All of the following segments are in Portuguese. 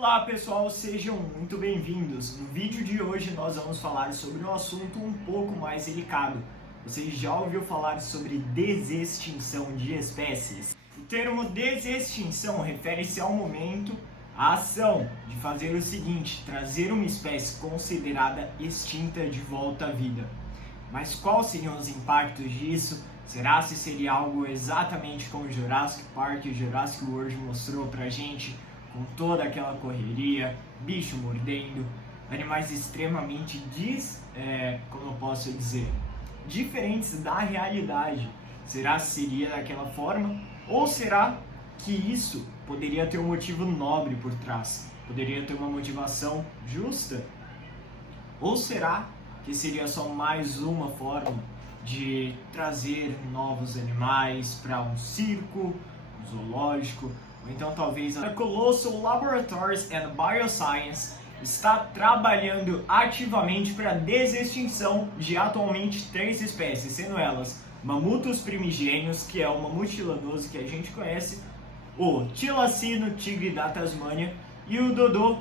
Olá pessoal, sejam muito bem-vindos. No vídeo de hoje nós vamos falar sobre um assunto um pouco mais delicado. Você já ouviu falar sobre desextinção de espécies? O termo desextinção refere-se ao momento, à ação de fazer o seguinte: trazer uma espécie considerada extinta de volta à vida. Mas quais seriam os impactos disso? Será se seria algo exatamente como o Jurassic Park e o Jurassic World mostrou pra gente? Com toda aquela correria, bicho mordendo, animais extremamente como eu posso dizer, diferentes da realidade. Será que seria daquela forma? Ou será que isso poderia ter um motivo nobre por trás? Poderia ter uma motivação justa? Ou será que seria só mais uma forma de trazer novos animais para um circo, um zoológico? Ou então talvez a Colossal Laboratories and Bioscience está trabalhando ativamente para a desextinção de atualmente 3 espécies, sendo elas mamutos primigênios, que é o mamute lanoso que a gente conhece, o tilacino, tigre da Tasmânia, e o dodô,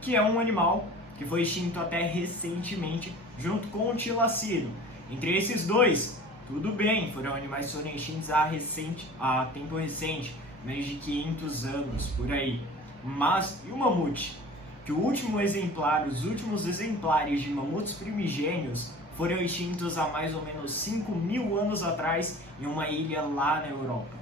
que é um animal que foi extinto até recentemente junto com o tilacino. Entre esses dois, tudo bem, foram animais que foram extintos a tempo recente, menos de 500 anos, por aí. Mas, e o mamute? Que os últimos exemplares de mamutes primigênios foram extintos há mais ou menos 5.000 anos atrás em uma ilha lá na Europa.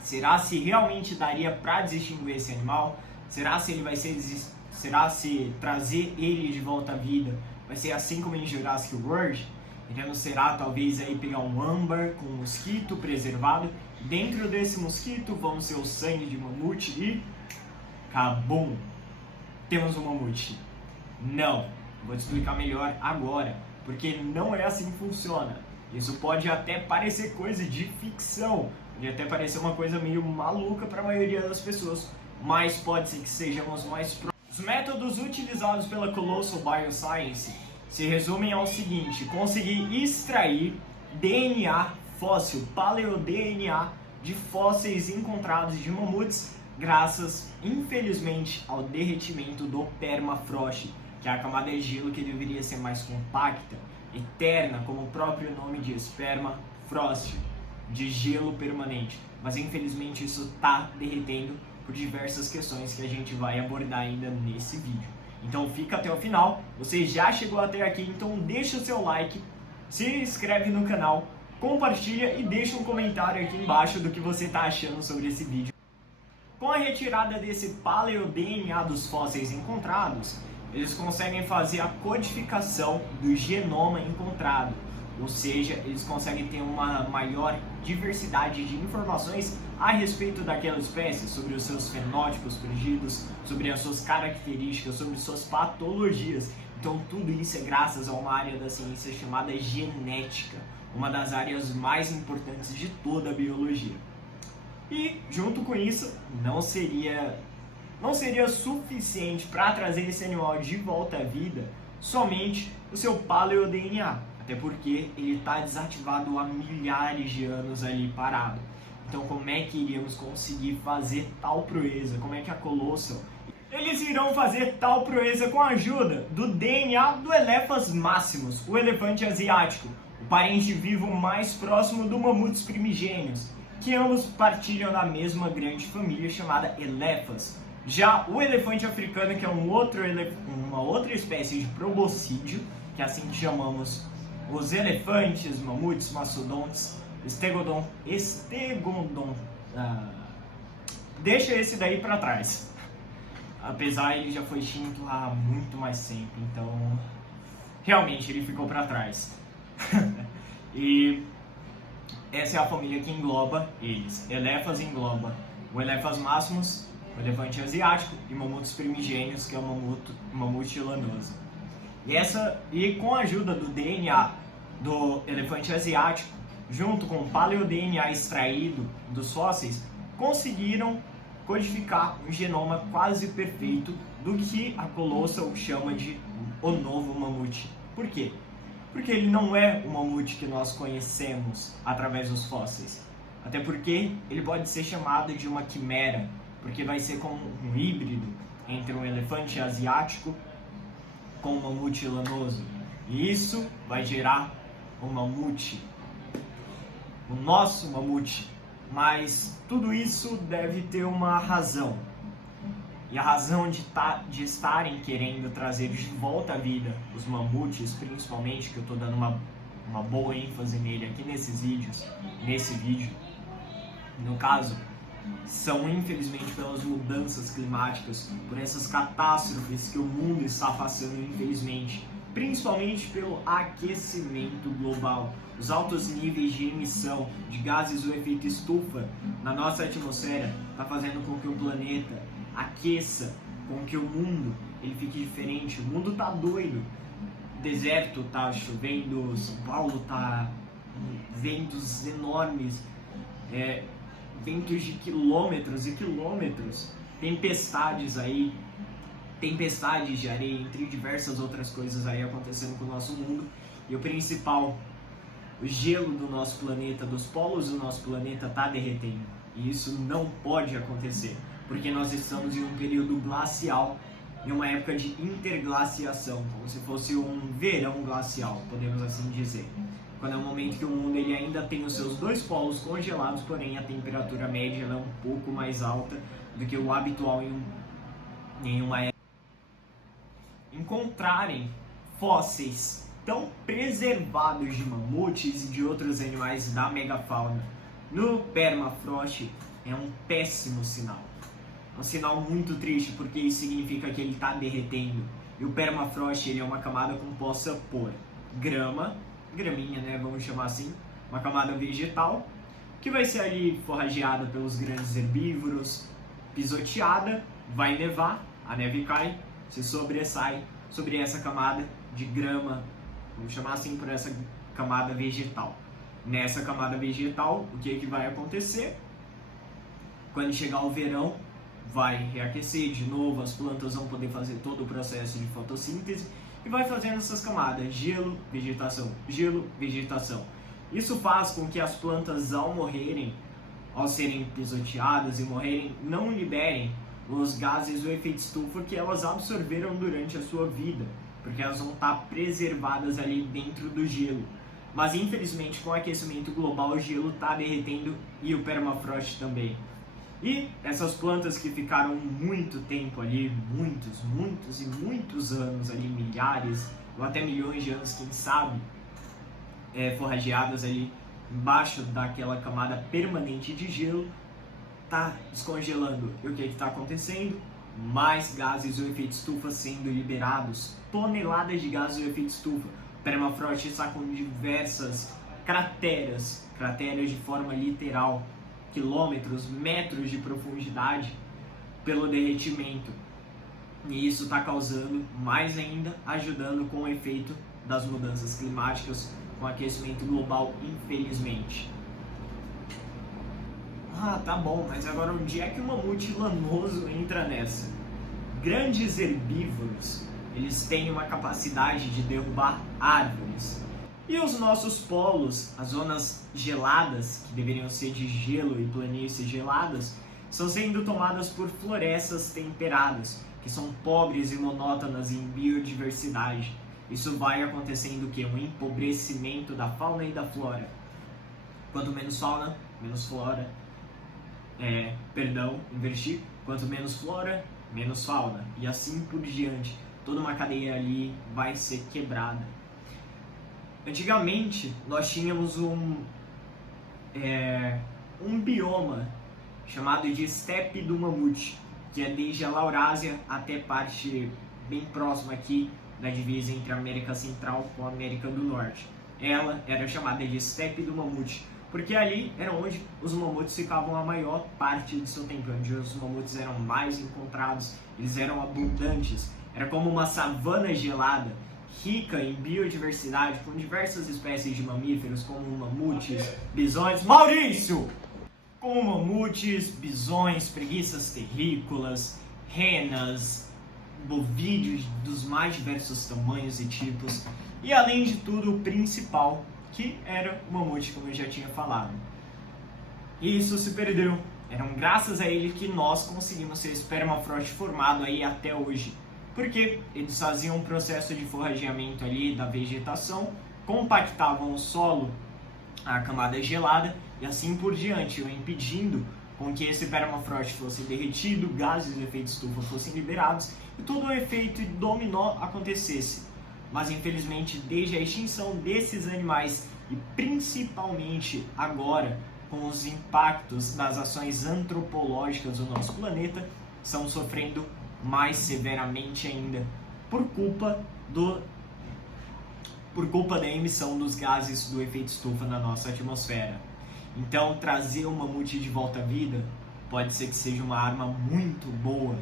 Será se realmente daria para distinguir esse animal? Será se trazer ele de volta à vida vai ser assim como em Jurassic World? Então será talvez aí pegar um âmbar com um mosquito preservado. Dentro desse mosquito vamos ter o sangue de mamute e cabum! Temos um mamute. Não, vou te explicar melhor agora, porque não é assim que funciona. Isso pode até parecer coisa de ficção, pode até parecer uma coisa meio maluca para a maioria das pessoas, mas pode ser que sejamos mais próximos. Os métodos utilizados pela Colossal Bioscience se resumem ao seguinte: conseguir extrair DNA fóssil, paleo-DNA, de fósseis encontrados de mamutes, graças, infelizmente, ao derretimento do permafrost, que é a camada de gelo que deveria ser mais compacta, eterna, como o próprio nome diz, permafrost, de gelo permanente. Mas infelizmente isso está derretendo por diversas questões que a gente vai abordar ainda nesse vídeo. Então fica até o final. Você já chegou até aqui, então deixa o seu like, se inscreve no canal, compartilha e deixa um comentário aqui embaixo do que você está achando sobre esse vídeo. Com a retirada desse paleo-DNA dos fósseis encontrados, eles conseguem fazer a codificação do genoma encontrado, ou seja, eles conseguem ter uma maior diversidade de informações a respeito daquela espécie, sobre os seus fenótipos protegidos, sobre as suas características, sobre suas patologias. Então tudo isso é graças a uma área da ciência chamada genética, uma das áreas mais importantes de toda a biologia. E junto com isso, não seria suficiente para trazer esse animal de volta à vida somente o seu paleo-DNA, até porque ele está desativado há milhares de anos ali parado. Então como é que iríamos conseguir fazer tal proeza? Como é que a Colossal... Eles irão fazer tal proeza com a ajuda do DNA do Elephas maximus, o elefante asiático, o parente vivo mais próximo do mamutes primigênios, que ambos partilham da mesma grande família chamada Elephas. Já o elefante africano, que é uma outra espécie de proboscídeo, que assim chamamos os elefantes, mamutes, mastodontes, deixa esse daí para trás. Apesar ele já foi extinto há muito mais tempo, então realmente ele ficou para trás. E essa é a família que engloba eles. Elephas engloba o Elephas maximus, o elefante asiático, e mamutos primigênios, que é o mamute lanoso. E com a ajuda do DNA do elefante asiático, junto com o paleo-DNA extraído dos fósseis, conseguiram codificar um genoma quase perfeito do que a Colossal chama de o novo mamute. Por quê? Porque ele não é o mamute que nós conhecemos através dos fósseis. Até porque ele pode ser chamado de uma quimera, porque vai ser como um híbrido entre um elefante asiático com um mamute lanoso. E isso vai gerar um mamute, o nosso mamute. Mas tudo isso deve ter uma razão. E a razão de estarem querendo trazer de volta à vida os mamutes, principalmente, que eu estou dando uma boa ênfase nele aqui nesse vídeo, no caso, são infelizmente pelas mudanças climáticas, por essas catástrofes que o mundo está passando, infelizmente, principalmente pelo aquecimento global. Os altos níveis de emissão de gases do efeito estufa na nossa atmosfera está fazendo com que o planeta aqueça, com que o mundo ele fique diferente. O mundo tá doido. Deserto tá chovendo, São Paulo tá ventos enormes, ventos de quilômetros e quilômetros, tempestades aí, tempestades de areia, entre diversas outras coisas aí acontecendo com o nosso mundo. E o principal, o gelo do nosso planeta, dos polos do nosso planeta tá derretendo. E isso não pode acontecer, porque nós estamos em um período glacial, em uma época de interglaciação, como se fosse um verão glacial, podemos assim dizer. Quando é um momento que o mundo ele ainda tem os seus dois polos congelados, porém a temperatura média ela é um pouco mais alta do que o habitual em uma época. Encontrarem fósseis tão preservados de mamutes e de outros animais da megafauna no permafrost é um péssimo sinal. Um sinal muito triste, porque isso significa que ele está derretendo. E o permafrost ele é uma camada composta por graminha, né, vamos chamar assim, uma camada vegetal, que vai ser ali forrageada pelos grandes herbívoros, pisoteada, vai nevar, a neve cai, se sobressai sobre essa camada de grama, vamos chamar assim, por essa camada vegetal. Nessa camada vegetal, o que vai acontecer? Quando chegar o verão, vai reaquecer de novo, as plantas vão poder fazer todo o processo de fotossíntese e vai fazendo essas camadas, gelo, vegetação, gelo, vegetação. Isso faz com que as plantas, ao morrerem, ao serem pisoteadas e morrerem, não liberem os gases do efeito estufa que elas absorveram durante a sua vida, porque elas vão estar preservadas ali dentro do gelo. Mas infelizmente com o aquecimento global o gelo está derretendo e o permafrost também. E essas plantas que ficaram muito tempo ali, muitos anos ali, milhares ou até milhões de anos, quem sabe, forrageadas ali embaixo daquela camada permanente de gelo, tá descongelando. E o que está acontecendo? Mais gases do efeito estufa sendo liberados, toneladas de gases do efeito estufa. O permafrost está com diversas crateras de forma literal, quilômetros, metros de profundidade pelo derretimento. E isso está causando, mais ainda, ajudando com o efeito das mudanças climáticas, com o aquecimento global, infelizmente. Ah, tá bom, mas agora onde é que o mamute lanoso entra nessa? Grandes herbívoros, eles têm uma capacidade de derrubar árvores. E os nossos polos, as zonas geladas, que deveriam ser de gelo e planícies geladas, estão sendo tomadas por florestas temperadas, que são pobres e monótonas em biodiversidade. Isso vai acontecendo o quê? Um empobrecimento da fauna e da flora. Quanto menos fauna, menos flora. Inverti. Quanto menos flora, menos fauna. E assim por diante. Toda uma cadeia ali vai ser quebrada. Antigamente, nós tínhamos um bioma chamado de estepe do mamute, que é desde a Laurásia até parte bem próxima aqui da divisa entre a América Central com a América do Norte. Ela era chamada de estepe do mamute, porque ali era onde os mamutes ficavam a maior parte do seu tempo, onde os mamutes eram mais encontrados, eles eram abundantes, era como uma savana gelada, rica em biodiversidade, com diversas espécies de mamíferos, como mamutes, bisões... Maurício! Como mamutes, bisões, preguiças terrícolas, renas, bovídeos dos mais diversos tamanhos e tipos, e além de tudo, o principal, que era o mamute, como eu já tinha falado. E isso se perdeu Eram graças a ele que nós conseguimos ser espermafrost formado aí até hoje. Porque eles faziam um processo de forrageamento ali da vegetação, compactavam o solo, a camada gelada e assim por diante, impedindo com que esse permafrost fosse derretido, gases de efeito estufa fossem liberados e todo o efeito dominó acontecesse. Mas infelizmente, desde a extinção desses animais e principalmente agora com os impactos das ações antropológicas do nosso planeta, estão sofrendo mais severamente ainda por culpa da emissão dos gases do efeito estufa na nossa atmosfera. Então, trazer o mamute de volta à vida pode ser que seja uma arma muito boa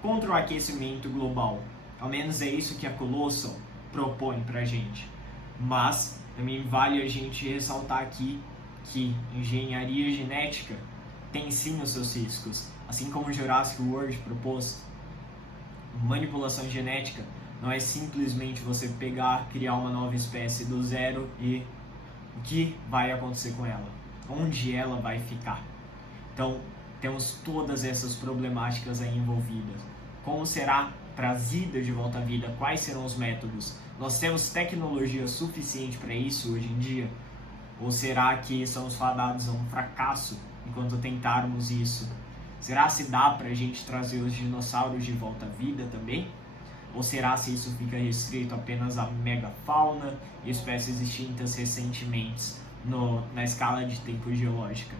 contra o aquecimento global. Ao menos é isso que a Colossal propõe pra gente. Mas também vale a gente ressaltar aqui que engenharia genética tem sim os seus riscos. Assim como o Jurassic World propôs, manipulação genética não é simplesmente você pegar, criar uma nova espécie do zero e o que vai acontecer com ela, onde ela vai ficar. Então, temos todas essas problemáticas aí envolvidas. Como será trazida de volta à vida? Quais serão os métodos? Nós temos tecnologia suficiente para isso hoje em dia? Ou será que estamos fadados a um fracasso enquanto tentarmos isso? Será se dá para a gente trazer os dinossauros de volta à vida também? Ou será se isso fica restrito apenas à megafauna e espécies extintas recentemente na escala de tempo geológica?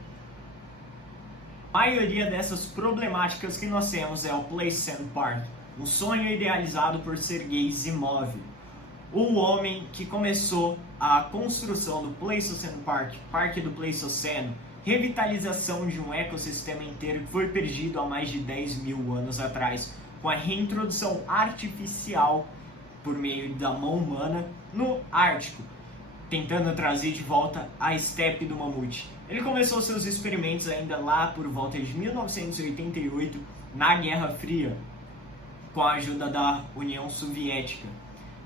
A maioria dessas problemáticas que nós temos é o Pleistocene Park, um sonho idealizado por Sergei Zimov, o homem que começou a construção do Pleistocene Park, Parque do Pleistoceno, revitalização de um ecossistema inteiro que foi perdido há mais de 10 mil anos atrás, com a reintrodução artificial por meio da mão humana no Ártico, tentando trazer de volta a estepe do mamute. Ele começou seus experimentos ainda lá por volta de 1988, na Guerra Fria, com a ajuda da União Soviética.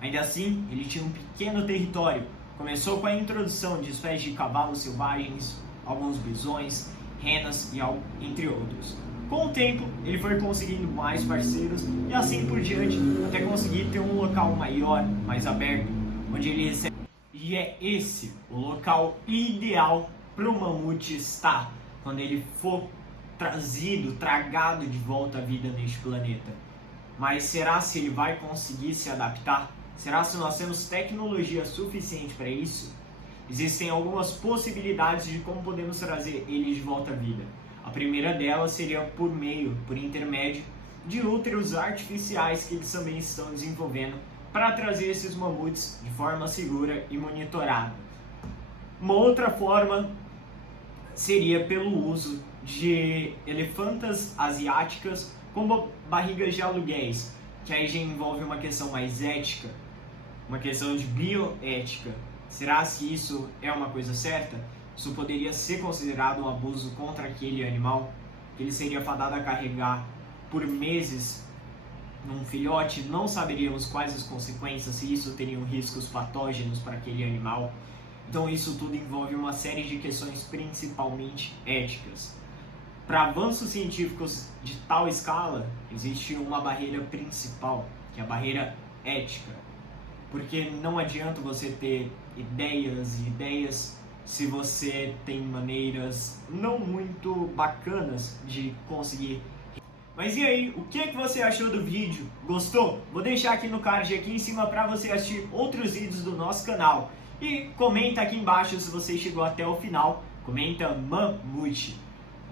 Ainda assim, ele tinha um pequeno território. Começou com a introdução de espécies de cavalos selvagens, alguns bisões, renas e entre outros. Com o tempo, ele foi conseguindo mais parceiros e assim por diante, até conseguir ter um local maior, mais aberto, onde ele recebe. E é esse o local ideal para o mamute estar quando ele for trazido, tragado de volta à vida neste planeta. Mas será se ele vai conseguir se adaptar? Será se nós temos tecnologia suficiente para isso? Existem algumas possibilidades de como podemos trazer ele de volta à vida. A primeira delas seria por intermédio de úteros artificiais que eles também estão desenvolvendo para trazer esses mamutes de forma segura e monitorada. Uma outra forma seria pelo uso de elefantas asiáticas como barrigas de aluguéis, que aí já envolve uma questão mais ética, uma questão de bioética. Será que isso é uma coisa certa? Isso poderia ser considerado um abuso contra aquele animal, que ele seria fadado a carregar por meses num filhote? Não saberíamos quais as consequências, se isso teria riscos patógenos para aquele animal. Então isso tudo envolve uma série de questões principalmente éticas. Para avanços científicos de tal escala, existe uma barreira principal, que é a barreira ética. Porque não adianta você ter ideias e ideias se você tem maneiras não muito bacanas de conseguir. Mas e aí, o que você achou do vídeo? Gostou? Vou deixar aqui no card aqui em cima para você assistir outros vídeos do nosso canal. E comenta aqui embaixo se você chegou até o final. Comenta mamute.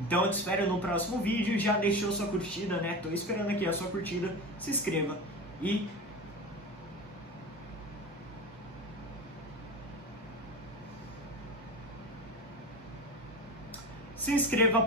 Então eu te espero no próximo vídeo. Já deixou sua curtida, né? Tô esperando aqui a sua curtida. Se inscreva e para